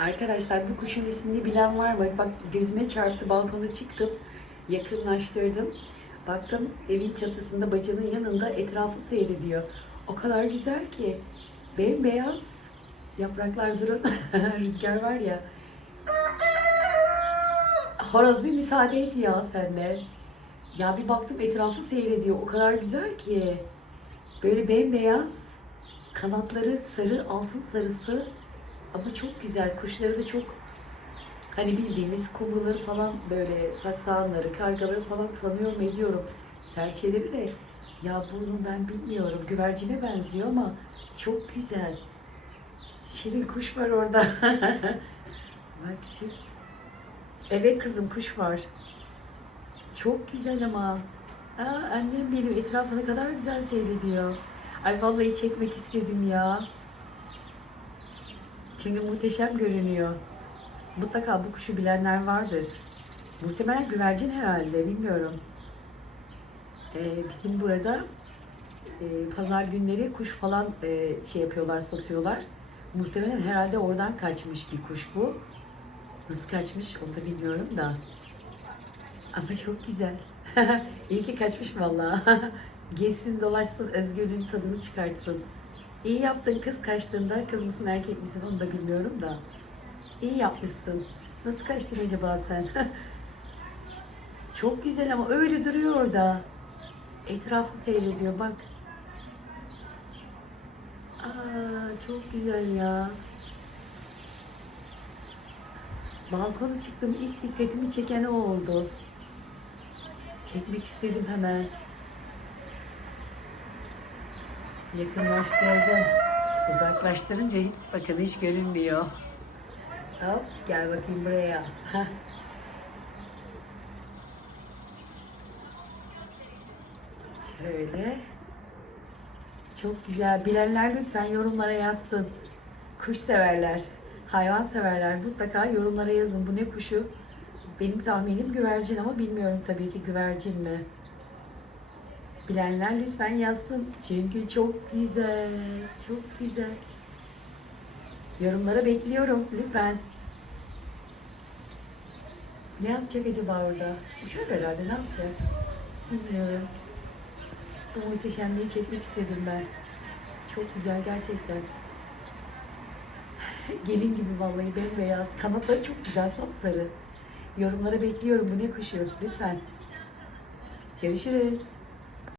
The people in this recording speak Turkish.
Arkadaşlar bu kuşun ismini bilen var mı? Bak gözüme çarptı balkona çıktım. Yakınlaştırdım. Baktım evin çatısında bacanın yanında etrafı seyrediyor. O kadar güzel ki. Bembeyaz. Yapraklar durun. Rüzgar var ya. Horoz bir müsaade et ya senle. Ya bir baktım etrafı seyrediyor. O kadar güzel ki. Böyle bembeyaz. Kanatları sarı, altın sarısı. Ama çok güzel. Kuşları da çok hani bildiğimiz kumruları falan böyle saksağanları, kargaları falan tanıyorum ediyorum. Serçeleri de ya bunu ben bilmiyorum. Güvercine benziyor ama çok güzel. Şirin kuş var orada. Bak şu. Evet kızım kuş var. Çok güzel ama. Aa, annem benim etrafına kadar güzel seyrediyor. Ay vallahi çekmek istedim ya. Çünkü muhteşem görünüyor. Mutlaka bu kuşu bilenler vardır. Muhtemelen güvercin herhalde, bilmiyorum. Ee, bizim burada e, pazar günleri kuş falan e, şey yapıyorlar, satıyorlar. Muhtemelen herhalde oradan kaçmış bir kuş bu. Nasıl kaçmış onu da bilmiyorum da. Ama çok güzel. İyi ki kaçmış vallahi. Gezsin dolaşsın özgürlüğün tadını çıkartsın. İyi yaptın kız kaçtığında. Kız mısın erkek misin onu da bilmiyorum da. İyi yapmışsın. Nasıl kaçtın acaba sen? Çok güzel ama öyle duruyor orada. Etrafı seyrediyor bak. Aa, çok güzel ya. Balkona çıktım ilk dikkatimi çeken o oldu. Çekmek istedim hemen. Yakınlaştırdım. Uzaklaştırınca bakın hiç görünmüyor. Hop gel bakayım buraya. Heh. Şöyle. Çok güzel. Bilenler lütfen yorumlara yazsın. Kuş severler, hayvan severler mutlaka yorumlara yazın. Bu ne kuşu? Benim tahminim güvercin ama bilmiyorum tabii ki güvercin mi? Bilenler lütfen yazsın. Çünkü çok güzel, çok güzel. Yorumlara bekliyorum lütfen. Ne yapacak acaba orada? Uçuyor herhalde ne yapacak? Bilmiyorum. Bu muhteşemliği çekmek istedim ben. Çok güzel gerçekten. Gelin gibi vallahi bembeyaz. Kanatları çok güzel sapsarı. Yorumlara bekliyorum bu ne kuşu lütfen. Görüşürüz.